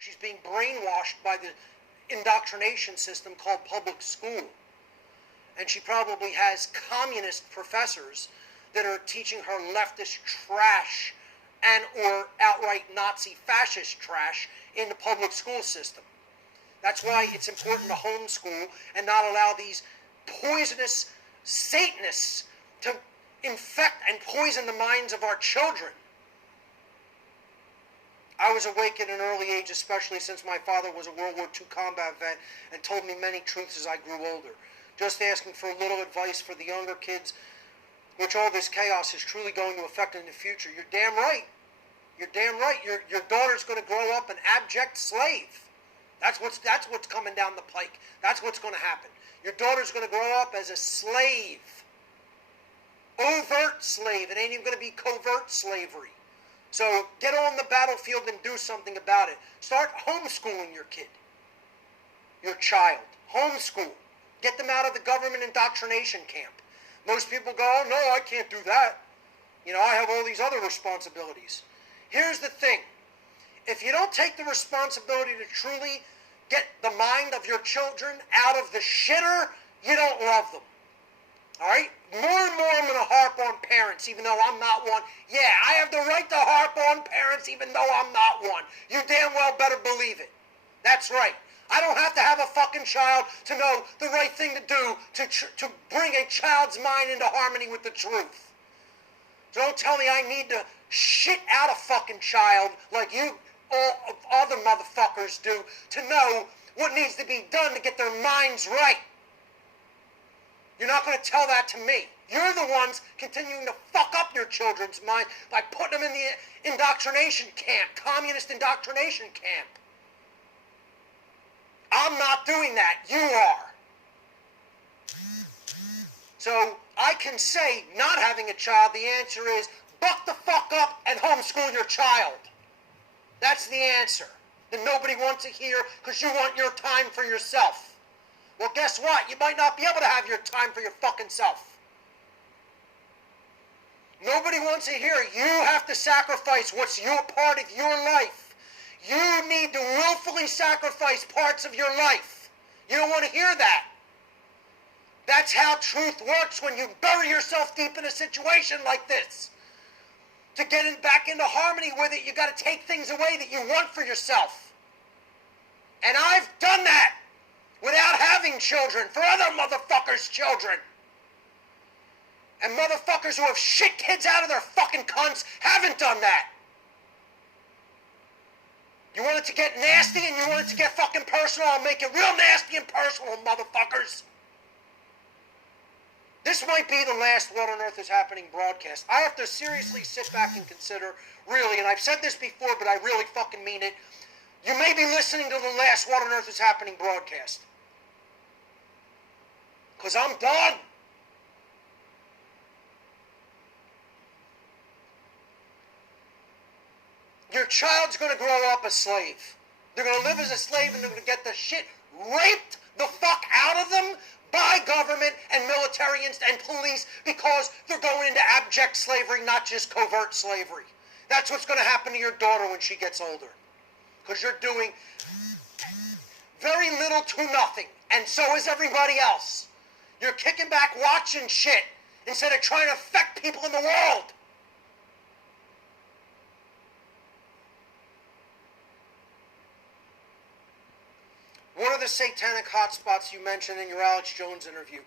She's being brainwashed by the indoctrination system called public school. And she probably has communist professors that are teaching her leftist trash and or outright Nazi fascist trash in the public school system. That's why it's important to homeschool and not allow these poisonous Satanists to infect and poison the minds of our children. I was awake at an early age, especially since my father was a World War II combat vet and told me many truths as I grew older. Just asking for a little advice for the younger kids, which all this chaos is truly going to affect in the future. You're damn right. You're damn right. Your daughter's going to grow up an abject slave. That's what's coming down the pike. That's what's going to happen. Your daughter's going to grow up as a slave. Overt slave. It ain't even going to be covert slavery. So get on the battlefield and do something about it. Start homeschooling your kid. Your child. Homeschool. Get them out of the government indoctrination camp. Most people go, oh, no, I can't do that. You know, I have all these other responsibilities. Here's the thing. If you don't take the responsibility to truly get the mind of your children out of the shitter, you don't love them. All right? More and more I'm going to harp on parents, even though I'm not one. Yeah, I have the right to harp on parents, even though I'm not one. You damn well better believe it. That's right. I don't have to have a fucking child to know the right thing to do to bring a child's mind into harmony with the truth. So don't tell me I need to shit out a fucking child like you all other motherfuckers do to know what needs to be done to get their minds right. You're not going to tell that to me. You're the ones continuing to fuck up your children's minds by putting them in the indoctrination camp, communist indoctrination camp. I'm not doing that. You are. So I can say, not having a child, the answer is buck the fuck up and homeschool your child. That's the answer that nobody wants to hear because you want your time for yourself. Well, guess what? You might not be able to have your time for your fucking self. Nobody wants to hear it. You have to sacrifice what's your part of your life. You need to willfully sacrifice parts of your life. You don't want to hear that. That's how truth works when you bury yourself deep in a situation like this. To get back into harmony with it, you got to take things away that you want for yourself. And I've done that without having children, for other motherfuckers' children. And motherfuckers who have shit kids out of their fucking cunts haven't done that. You want it to get nasty and you want it to get fucking personal, I'll make it real nasty and personal, motherfuckers. This might be the last What on Earth is Happening broadcast. I have to seriously sit back and consider, really, and I've said this before, but I really fucking mean it. You may be listening to the last What on Earth is Happening broadcast. Because I'm done. Your child's going to grow up a slave. They're going to live as a slave and they're going to get the shit raped the fuck out of them by government and military and police because they're going into abject slavery, not just covert slavery. That's what's going to happen to your daughter when she gets older. Because you're doing very little to nothing. And so is everybody else. You're kicking back watching shit instead of trying to affect people in the world. One of the satanic hotspots you mentioned in your Alex Jones interview.